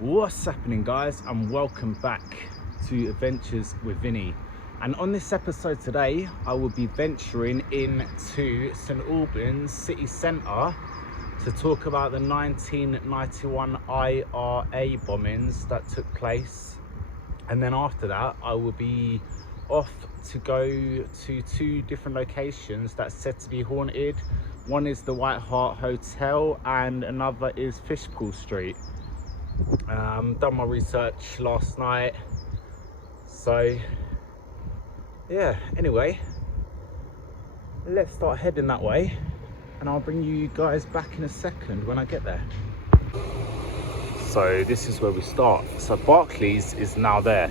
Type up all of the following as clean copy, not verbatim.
What's happening, guys, and welcome back to Adventures with Vinny. And on this episode today, I will be venturing into St Albans city centre to talk about the 1991 IRA bombings that took place. And then after that, I will be off to go to two different locations that's said to be haunted. One is the White Hart Hotel and another is Fishpool Street. Done my research last night, so yeah, anyway, let's start heading that way and I'll bring you guys back in a second when I get there. So this is where we start. So Barclays is now there,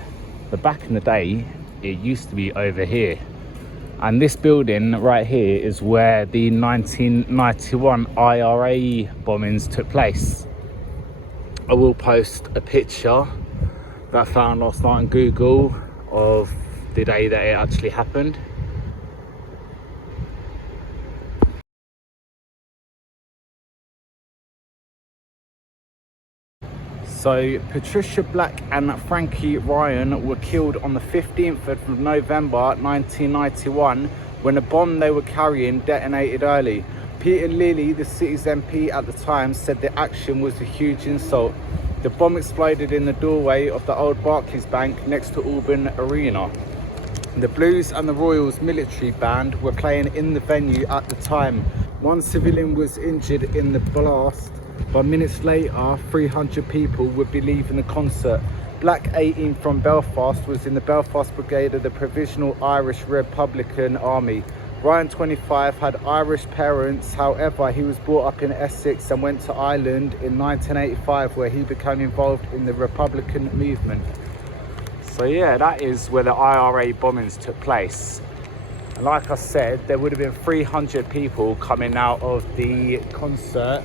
but back in the day it used to be over here, and this building right here is where the 1991 IRA bombings took place. I will post a picture that I found last night on Google of the day that it actually happened. So Patricia Black and Frankie Ryan were killed on the 15th of November 1991 when a bomb they were carrying detonated early. Peter Lilly, the city's MP at the time, said the action was a huge insult. The bomb exploded in the doorway of the old Barclays Bank next to Auburn Arena. The Blues and the Royals military band were playing in the venue at the time. One civilian was injured in the blast, but minutes later 300 people would be leaving the concert. Black, 18, from Belfast, was in the Belfast Brigade of the Provisional Irish Republican Army. Ryan, 25, had Irish parents. However, he was brought up in Essex and went to Ireland in 1985, where he became involved in the Republican movement. So yeah, that is where the IRA bombings took place. And like I said, there would have been 300 people coming out of the concert,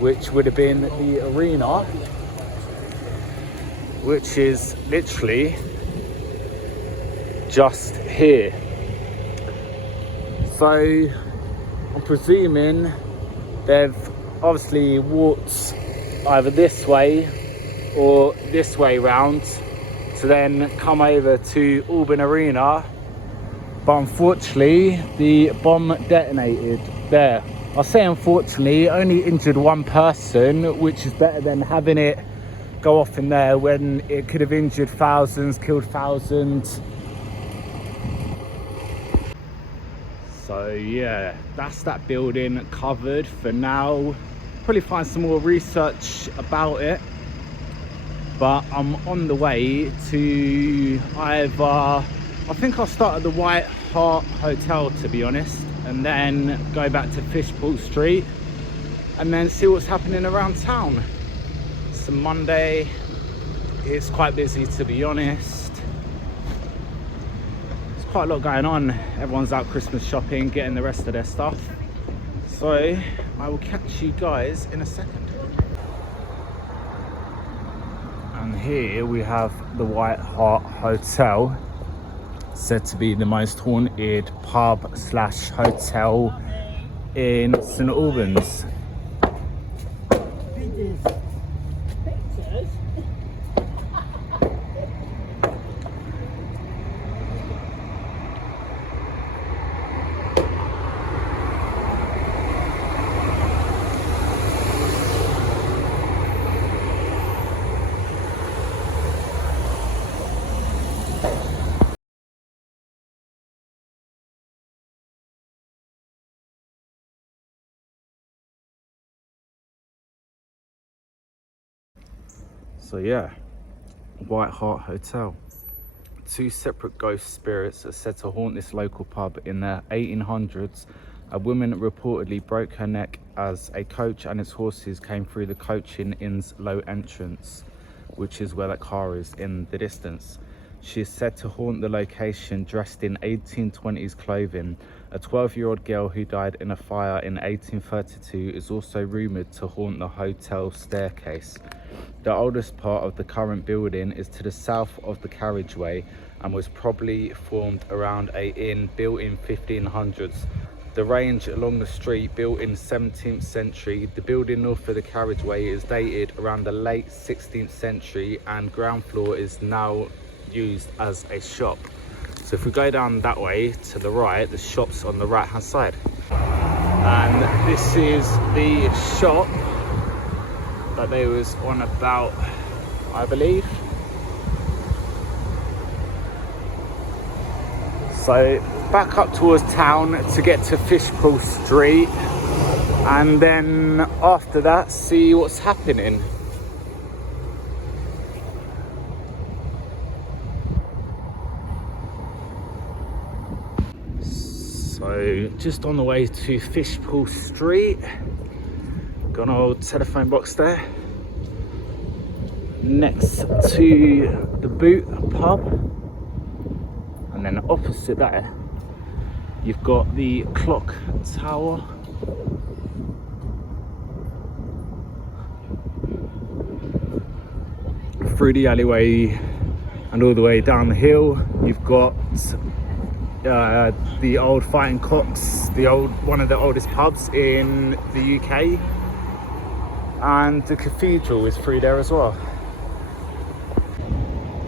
which would have been the arena, which is literally just here. So I'm presuming they've obviously walked either this way or this way round to then come over to Auburn Arena, but unfortunately the bomb detonated there. I say unfortunately, only injured one person, which is better than having it go off in there when it could have injured thousands, killed thousands. So yeah, that's that building covered for now. Probably find some more research about it, but I'm on the way to either, I think I'll start at the White Hart Hotel, to be honest, and then go back to Fishpool Street and then see what's happening around town. It's a Monday, it's quite busy, to be honest. Quite a lot going on. Everyone's out Christmas shopping, getting the rest of their stuff. So I will catch you guys in a second. And here we have the White Hart Hotel, said to be the most haunted pub slash hotel in St Albans. So yeah, White Hart Hotel. Two separate ghost spirits are said to haunt this local pub. In the 1800s, a woman reportedly broke her neck as a coach and its horses came through the coaching inn's low entrance, which is where that car is in the distance. She is said to haunt the location dressed in 1820s clothing. A 12-year-old girl who died in a fire in 1832 is also rumoured to haunt the hotel staircase. The oldest part of the current building is to the south of the carriageway and was probably formed around an inn built in 1500s. The range along the street, built in the 17th century. The building north of the carriageway is dated around the late 16th century, and ground floor is now used as a shop. So if we go down that way to the right, the shop's on the right hand side. And this is the shop that they was on about, I believe. So back up towards town to get to Fishpool Street, and then after that see what's happening. So just on the way to Fishpool Street, got an old telephone box there next to the Boot pub, and then opposite that you've got the clock tower. Through the alleyway and all the way down the hill you've got the old Fighting Cocks, one of the oldest pubs in the UK, and the cathedral is through there as well.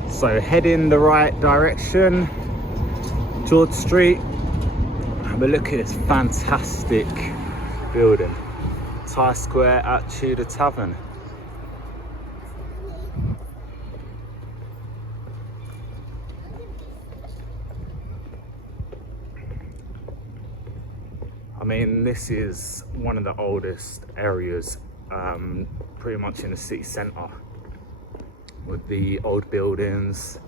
So head in the right direction, George Street. Have a look at this fantastic building, Thai Square at Tudor Tavern. I mean, this is one of the oldest areas, pretty much in the city centre, with the old buildings,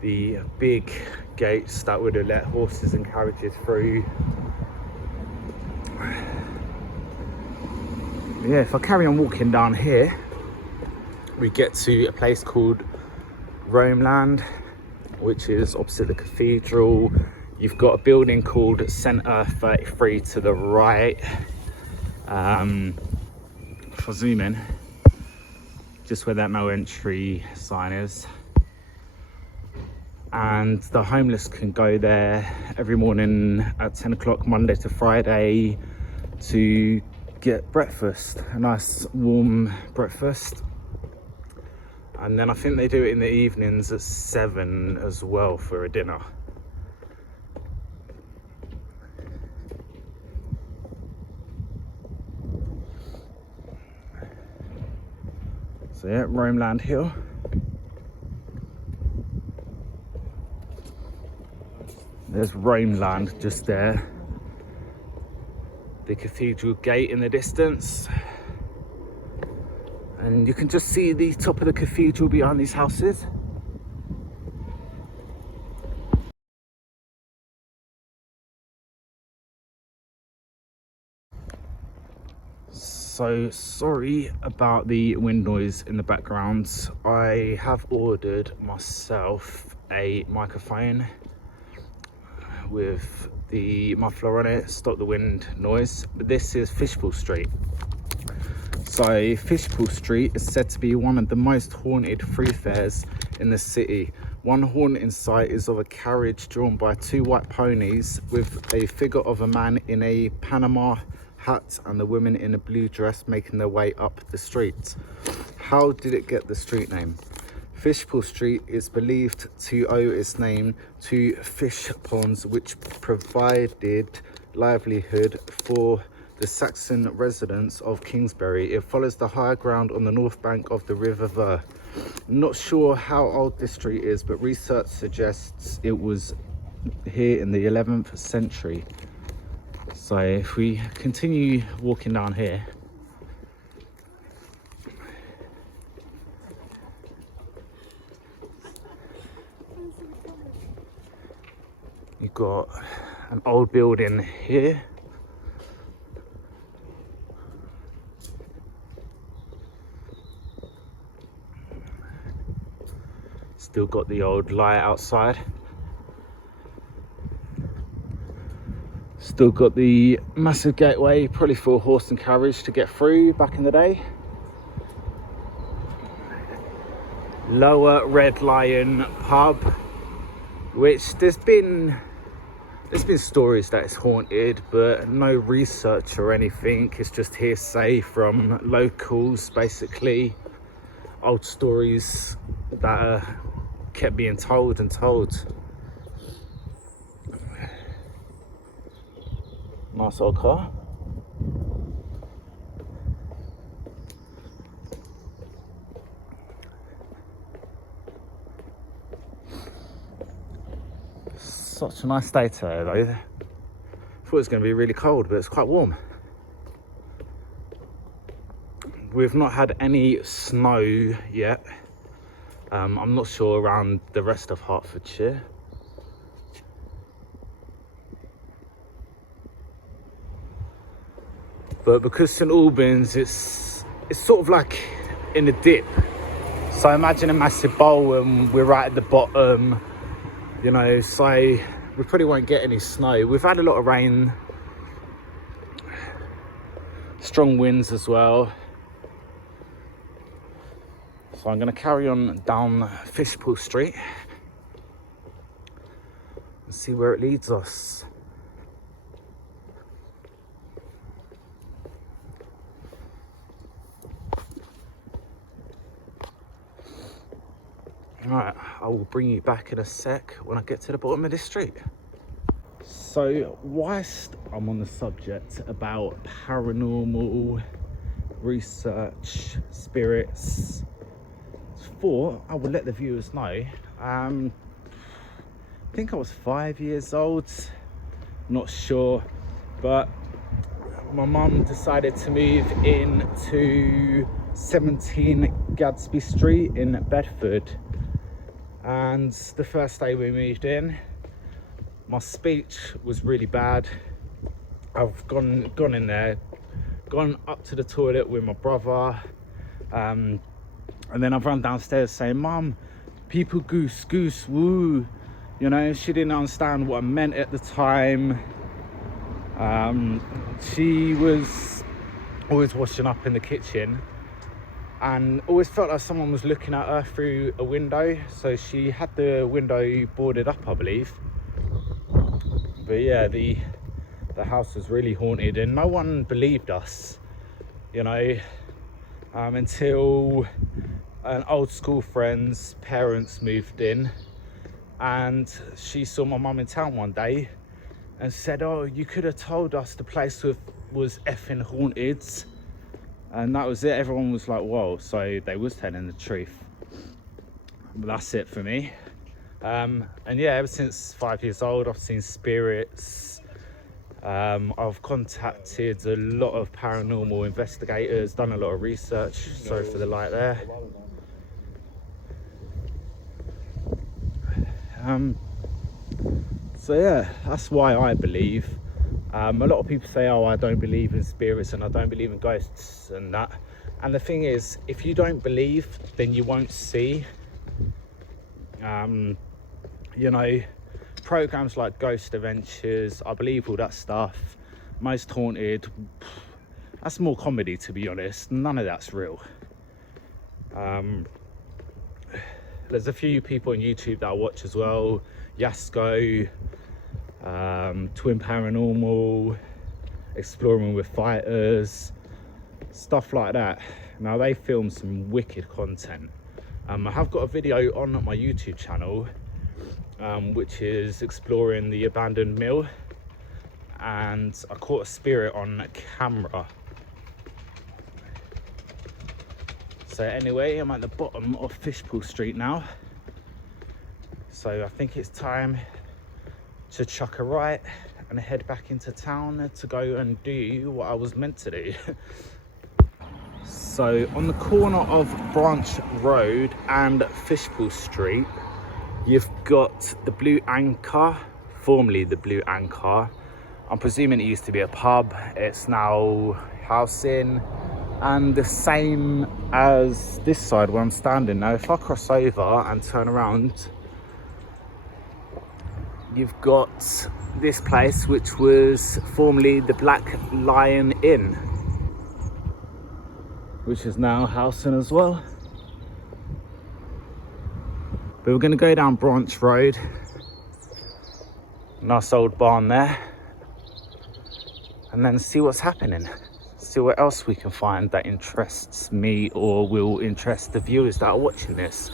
the big gates that would have let horses and carriages through. Yeah, if I carry on walking down here, we get to a place called Romeland, which is opposite the cathedral. You've got a building called Centre 33 to the right. If I zoom in, just where that no entry sign is. And the homeless can go there every morning at 10 o'clock, Monday to Friday, to get breakfast, a nice warm breakfast. And then I think they do it in the evenings at 7 as well for a dinner. So yeah, Romeland Hill. There's Romeland just there. The cathedral gate in the distance. And you can just see the top of the cathedral behind these houses. So sorry about the wind noise in the background. I have ordered myself a microphone with the muffler on it, stop the wind noise. This is Fishpool Street. So Fishpool Street is said to be one of the most haunted thoroughfares in the city. One haunting sight is of a carriage drawn by two white ponies with a figure of a man in a Panama hat and the women in a blue dress making their way up the street. How did it get the street name? Fishpool Street is believed to owe its name to fish ponds which provided livelihood for the Saxon residents of Kingsbury. It follows the higher ground on the north bank of the River Ver. Not sure how old this street is, but research suggests it was here in the 11th century. So if we continue walking down here, you've got an old building here. Still got the old light outside. Still got the massive gateway, probably for horse and carriage to get through back in the day. Lower Red Lion pub, which there's been there's been stories that it's haunted, but no research or anything. It's just hearsay from locals, basically. Old stories that kept being told and told. Nice old car. Such a nice day today though. I thought it was going to be really cold, but it's quite warm. We've not had any snow yet. I'm not sure around the rest of Hertfordshire. But because St Albans, it's sort of like in a dip. So imagine a massive bowl and we're right at the bottom. You know, so we probably won't get any snow. We've had a lot of rain, strong winds as well. So I'm going to carry on down Fishpool Street and see where it leads us. Right, I will bring you back in a sec when I get to the bottom of this street. So, whilst I'm on the subject about paranormal research, spirits, thought I would let the viewers know. I think I was 5 years old, not sure, but my mum decided to move into 17 Gadsby Street in Bedford. And the first day we moved in, my speech was really bad. I've gone in there, gone up to the toilet with my brother, and then I've run downstairs saying, "Mum, people goose, goose, woo." You know, she didn't understand what I meant at the time. She was always washing up in the kitchen and always felt like someone was looking at her through a window. So she had the window boarded up, I believe. But yeah, the house was really haunted and no one believed us, you know, until an old school friend's parents moved in and she saw my mum in town one day and said, "Oh, you could have told us the place was effing haunted." And that was it. Everyone was like, whoa. So they was telling the truth. But that's it for me. And yeah, ever since 5 years old, I've seen spirits. I've contacted a lot of paranormal investigators, done a lot of research. Sorry for the light there. So yeah, that's why I believe. A lot of people say, "Oh, I don't believe in spirits and I don't believe in ghosts and that." And the thing is, if you don't believe, then you won't see. You know, programs like Ghost Adventures, I believe all that stuff. Most Haunted, that's more comedy, to be honest. None of that's real. There's a few people on YouTube that I watch as well. Yasko, Twin Paranormal, Exploring with Fighters, stuff like that. Now they film some wicked content. I have got a video on my YouTube channel, which is exploring the abandoned mill, and I caught a spirit on camera. So anyway, I'm at the bottom of Fishpool Street now. So I think it's time to chuck a right and head back into town to go and do what I was meant to do. So on the corner of Branch Road and Fishpool Street, you've got the Blue Anchor, formerly the Blue Anchor. I'm presuming it used to be a pub. It's now housing. And the same as this side where I'm standing now. If I cross over and turn around, you've got this place, which was formerly the Black Lion Inn, which is now housing as well. But we're going to go down Branch Road Nice old barn there. And then see what's happening. See what else we can find that interests me or will interest the viewers that are watching this.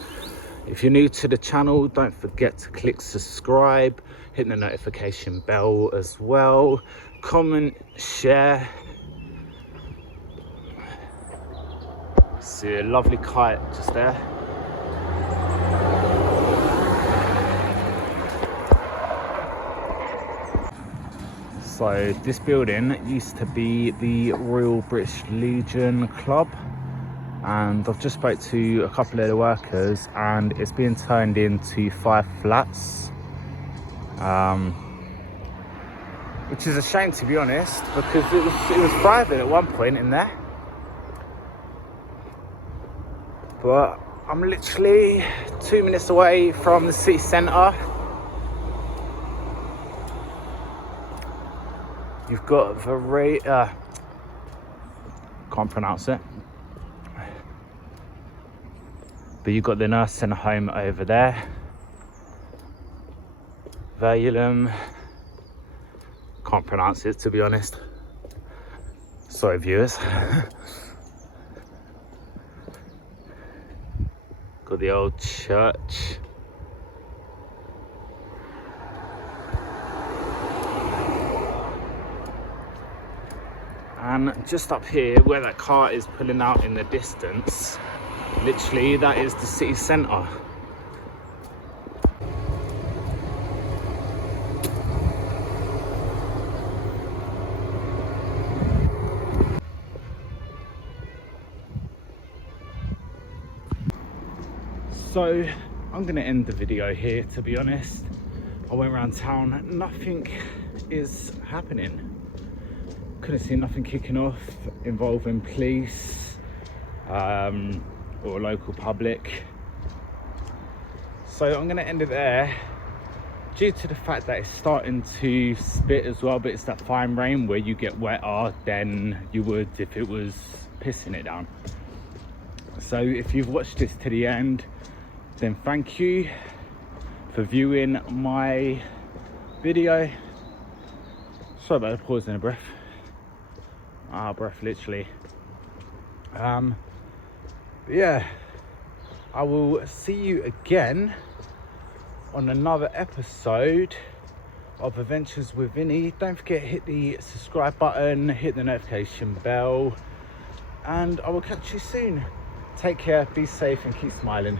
If you're new to the channel, don't forget to click subscribe, hit the notification bell as well, comment, share. See a lovely kite just there. So this building used to be the Royal British Legion Club, and I've just spoke to a couple of the workers and it's being turned into 5 flats, which is a shame, to be honest, because it was private at one point in there. But I'm literally 2 minutes away from the city centre. You've got can't pronounce it, but you've got the nursing home over there. Verulam, can't pronounce it, to be honest. Sorry, viewers. Got the old church. And just up here where that car is pulling out in the distance, literally that is the city centre. So I'm going to end the video here, to be honest. I went around town, nothing is happening. Couldn't see nothing kicking off involving police or local public. So I'm going to end it there, due to the fact that it's starting to spit as well, but it's that fine rain where you get wetter than you would if it was pissing it down. So if you've watched this to the end, then thank you for viewing my video. Sorry about the pause and a breath. Breath literally. But yeah, I will see you again on another episode of Adventures with Vinny. Don't forget, hit the subscribe button, hit the notification bell, and I will catch you soon. Take care, be safe, and keep smiling.